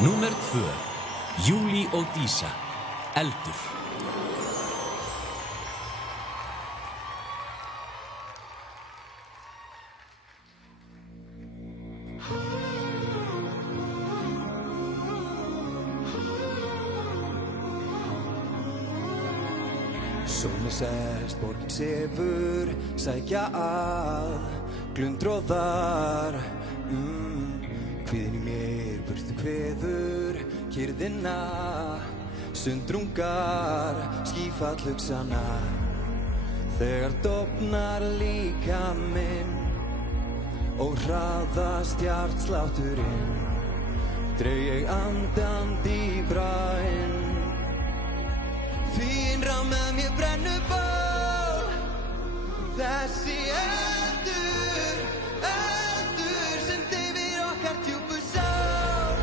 Númer 2. Júlí og Dísa. Eldur. Sólin sest, borgin sefur, sækja að glundróðar. Kvíðin í mér, burtu kveður, kyrrðina, sundrungar, skífall hugsana. Þegar dofnar líkaminn og hraðast hjartslátturinn, dreg ég andann dýpra inn. Því innra með mér brennur ból, þessi eldur, eldur sem deyfir okkar djúpu sál.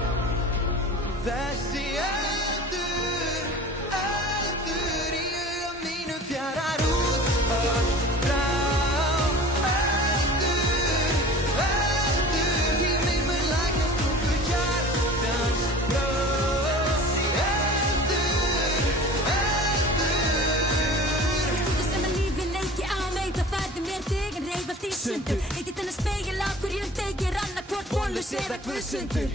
Þessi eldur, eldur í huga mínu fjarar út og frá. Eldur, eldur, tíminn mun læknast tungu hjartans blóð. Eldur, Stundum sem að lífið leiki á mig, það færði mér þig en reif allt í sundur. Eitt þennan spegil á hverjum degi, annarkvort vonlaus eða guðsundur.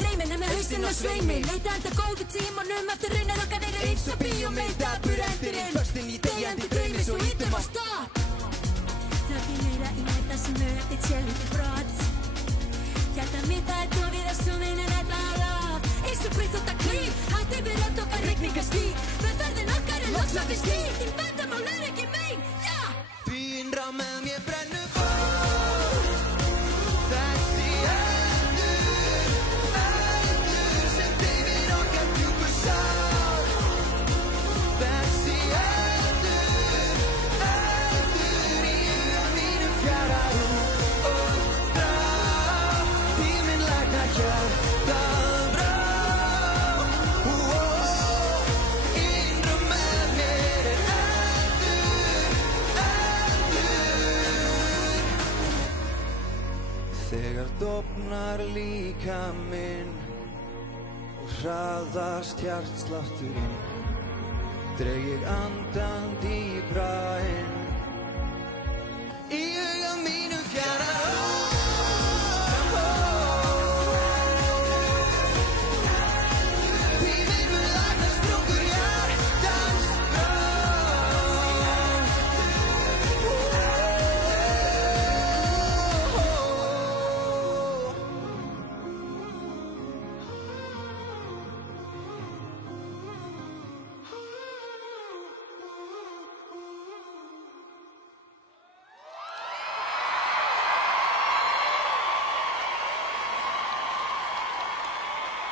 Dreyminn með hausinn á sveimi, leita enda góðu tímunum, eftir raunar okkar eins og bíómynd. Dapur endurinn, deyjandi draumi, svo ítum á stopp. Þrátt í meira í þetta sem mögðið sjálfur brott. Hjarta mitt það komið að súminn en ætla að loft. Eins og brýtt út að klíf, hætt yfir átt okkar rigningarstíg. Ferðin okkar er loks að við stíg, þín vandamál er ekki mein, já! Því innra með mér brennur ból, þessi eldur, eldur sem deyfir okkar djúpu sál. Þessi eldur, eldur í huga mínum fjarar út og frá. Tíminn læknar hjartað brá. Innra með mér er eldur, eldur. Þegar dofnar líkaminn og hraðast hjartslátturinn, dreg ég andann dýpra inn.